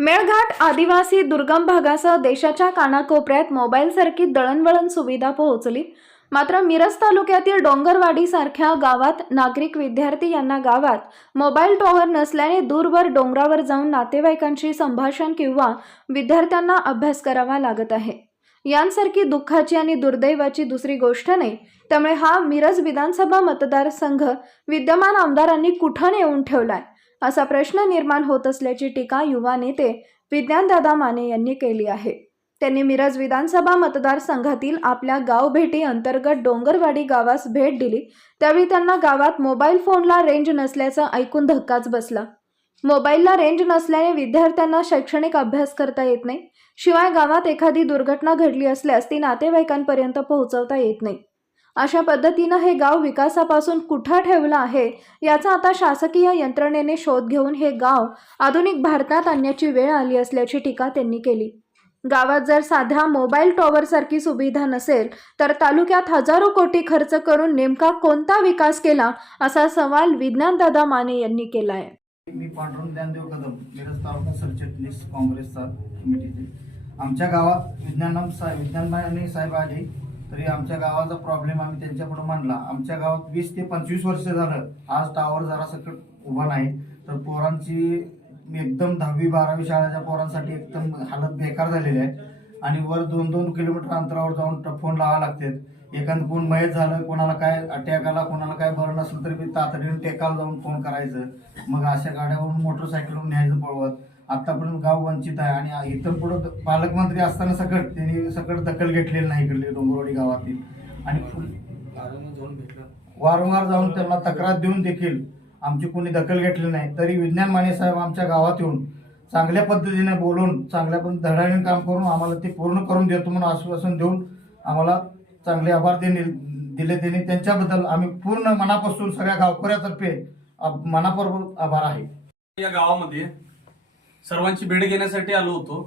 मेळघाट आदिवासी दुर्गम भागासह देशाच्या कानाकोपऱ्यात मोबाईलसारखी दळणवळण सुविधा पोहोचली. मात्र मिरज तालुक्यातील डोंगरवाडीसारख्या गावात नागरिक विद्यार्थी यांना गावात मोबाईल टॉवर नसल्याने दूरवर डोंगरावर जाऊन नातेवाईकांशी संभाषण किंवा विद्यार्थ्यांना अभ्यास करावा लागत आहे. यांसारखी दुःखाची आणि दुर्दैवाची दुसरी गोष्ट नाही. त्यामुळे हा मिरज विधानसभा मतदारसंघ विद्यमान आमदारांनी कुठं नेऊन ठेवलाय? असा प्रश्न निर्माण होत असल्याची टीका युवा नेते विज्ञानदादा माने यांनी केली आहे. त्यांनी मिरज विधानसभा मतदारसंघातील आपल्या गाव भेटी अंतर्गत डोंगरवाडी गावास भेट दिली. त्यावेळी त्यांना गावात मोबाईल फोनला रेंज नसल्याचं ऐकून धक्काच बसला. मोबाईलला रेंज नसल्याने विद्यार्थ्यांना शैक्षणिक अभ्यास करता येत नाही. शिवाय गावात एखादी दुर्घटना घडली असल्यास ती नातेवाईकांपर्यंत पोहोचवता येत नाही. अशा पद्धतीनं हे गाव विकासापासून कुठं ठेवलं आहे याचा आता शासकीय यंत्रणेने शोध घेऊन हे गाव आधुनिक भारतात आणण्याची वेळ आली असल्याची टीका त्यांनी केली. गावात जर साध्या मोबाईल टॉवरसारखी सुविधा नसेल तर तालुक्यात हजारो कोटी खर्च करून नेमका कोणता विकास केला असा सवाल विज्ञानदादा माने यांनी केला आहे मी पांडुरंग ज्ञानदेव कदम मिरज तालुका सरचिटणीस काँग्रेसचा कमिटीचे आमच्या गावात विज्ञान साहेब साहेब आले. तरी आमच्या गावाचा प्रॉब्लेम आम्ही त्यांच्याकडून मांडला. आमच्या गावात वीस ते पंचवीस वर्ष झालं. आज टावर जरा सकट उभा नाही. तर पोरांची एकदम दहावी बारावी शाळेच्या पोरांसाठी एकदम हालत बेकार झालेली आहे. आणि वर दोन दोन किलोमीटर अंतरावर जाऊन फोन लावा लागतात. एखादं कोण मयत झालं कोणाला काय अटॅक आला कोणाला काय बरं नसलं तरी तातडीने टेकाला जाऊन फोन करायचं. मग अशा गाड्यावरून मोटरसायकलवरून न्यायचं पळवत. आतापर्यंत गाव वंचित आहे आणि इतर पुढं पालकमंत्री असताना सकट त्यांनी सकट दखल घेतलेली नाही इकडली डोंगरवाडी गावातील. आणि वारंवार जाऊन त्यांना तक्रार देऊन देखील आमची कोणी दखल घेतली नाही. तरी विज्ञान माने साहेब आमच्या गावात येऊन चांगल्या पद्धतीने बोलून चांगल्या पद्धतीने धडाडीने काम करून आम्हाला ते पूर्ण करून देतो म्हणून आश्वासन देऊन आम्हाला चांगले आभार देणे दिले. त्यांनी त्यांच्याबद्दल आम्ही पूर्ण मनापासून सगळ्या गावकऱ्यातर्फे मनापूर्वक आभार आहे. या गावामध्ये सर्वांची भेट घेण्यासाठी आलो होतो.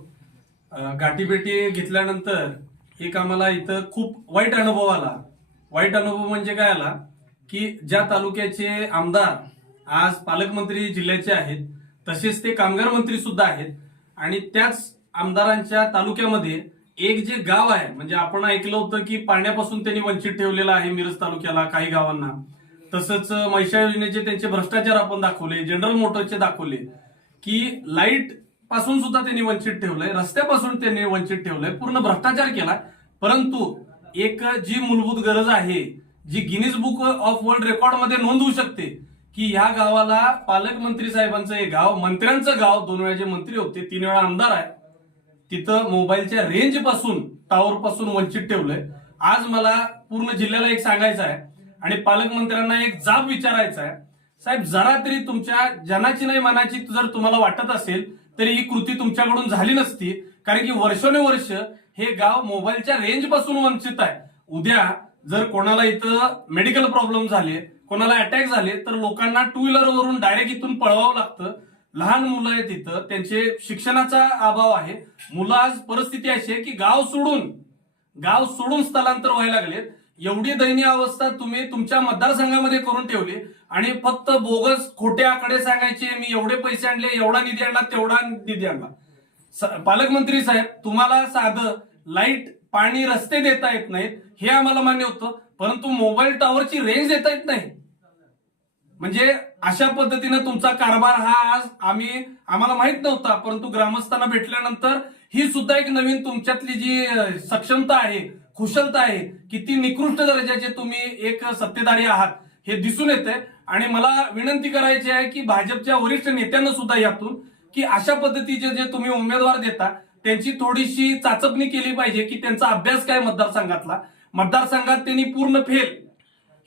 गाठीभेटी घेतल्यानंतर एक आम्हाला इथं खूप वाईट अनुभव आला. वाईट अनुभव म्हणजे काय आला? की ज्या तालुक्याचे आमदार आज पालकमंत्री जिल्ह्याचे आहेत तसेच ते कामगार मंत्री सुद्धा आहेत आणि त्याच आमदारांच्या तालुक्यामध्ये एक जे गाव आहे म्हणजे आपण ऐकलं होतं की पाण्यापासून त्यांनी वंचित ठेवलेलं आहे मिरज तालुक्याला काही गावांना. तसंच मैशा योजनेचे त्यांचे भ्रष्टाचार आपण दाखवले जनरल मोटरचे दाखवले. की लाइटपासून सुद्धा त्यांनी वंचित ठेवलंय रस्त्यापासून त्यांनी वंचित ठेवलंय पूर्ण भ्रष्टाचार केला परंतु एक जी मूलभूत गरज आहे जी गिनीज बुक ऑफ वर्ल्ड रेकॉर्डमध्ये नोंद होऊ शकते की ह्या गावाला पालकमंत्री साहेबांचं हे गाव मंत्र्यांचं गाव दोन वेळाचे मंत्री होते तीन वेळा आमदार आहे तिथं मोबाईलच्या रेंजपासून टॉवर पासून वंचित ठेवलंय. आज मला पूर्ण जिल्ह्याला एक सांगायचं आहे आणि पालकमंत्र्यांना एक जाब विचारायचा आहे साहेब जरा तरी तुमच्या जनाची नाही मनाची जर तुम्हाला वाटत असेल तरी ही कृती तुमच्याकडून झाली नसती. कारण की वर्षानुवर्ष हे गाव मोबाईलच्या रेंजपासून वंचित आहे. उद्या जर कोणाला इथं मेडिकल प्रॉब्लेम झाले कोणाला अटॅक झाले तर लोकांना टू व्हीलर वरून डायरेक्ट इथून पळवावं लागतं. लहान मुलं आहेत इथं त्यांचे शिक्षणाचा अभाव आहे. मुलं आज परिस्थिती अशी आहे की गाव सोडून गाव सोडून स्थलांतर व्हायला लागलेत. एवढी दयनीय अवस्था तुम्ही तुमच्या मतदारसंघामध्ये करून ठेवली. आणि फक्त बोगस खोटे आकडे सांगायचे मी एवढे पैसे आणले एवढा निधी आणला तेवढा निधी आणला. पालकमंत्री साहेब तुम्हाला साधं लाइट पाणी रस्ते देता येत नाहीत हे आम्हाला मान्य होतं. परंतु मोबाईल टॉवरची रेंज देता येत नाही. म्हणजे अशा पद्धतीनं तुमचा कारभार हा आज आम्ही आम्हाला माहीत नव्हता परंतु ग्रामस्थांना भेटल्यानंतर ही सुद्धा एक नवीन तुमच्यातली जी सक्षमता आहे कुशलता आहे किती निकृष्ट दर्जाचे तुम्ही एक सत्तेधारी आहात हे दिसून येते आणि मला विनंती करायची आहे की भाजपच्या वरिष्ठ नेत्यांना सुद्धा यातून की अशा पद्धतीचे जे तुम्ही उमेदवार देता त्यांची थोडीशी चाचपणी केली पाहिजे की त्यांचा अभ्यास काय मतदारसंघातला. मतदारसंघात त्यांनी पूर्ण फेल.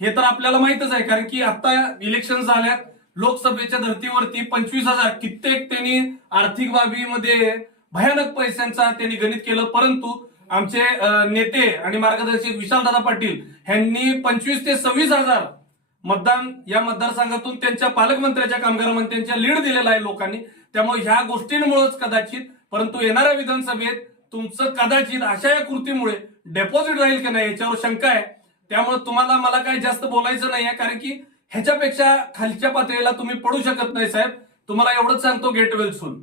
हे तर आपल्याला माहितच आहे कारण की आता इलेक्शन झाल्यात लोकसभेच्या धर्तीवरती पंचवीस हजार कित्येक त्यांनी आर्थिक बाबीमध्ये भयानक पैशांचा त्यांनी गणित केलं परंतु आमचे नेते आणि मार्गदर्शक विशालदादा पाटील यांनी पंचवीस ते सव्वीस हजार मतदान या मतदारसंघातून त्यांच्या पालकमंत्र्याच्या कामगारांमध्ये त्यांच्या लीड दिलेला आहे लोकांनी. त्यामुळे ह्या गोष्टींमुळेच कदाचित परंतु येणाऱ्या विधानसभेत तुमचं कदाचित अशा या कृतीमुळे डेपॉझिट राहील का नाही याच्यावर शंका आहे. त्यामुळे तुम्हाला मला काही जास्त बोलायचं नाही आहे कारण की ह्याच्यापेक्षा खालच्या पातळीला तुम्ही पडू शकत नाही साहेब. तुम्हाला एवढंच सांगतो गेटवेल सून.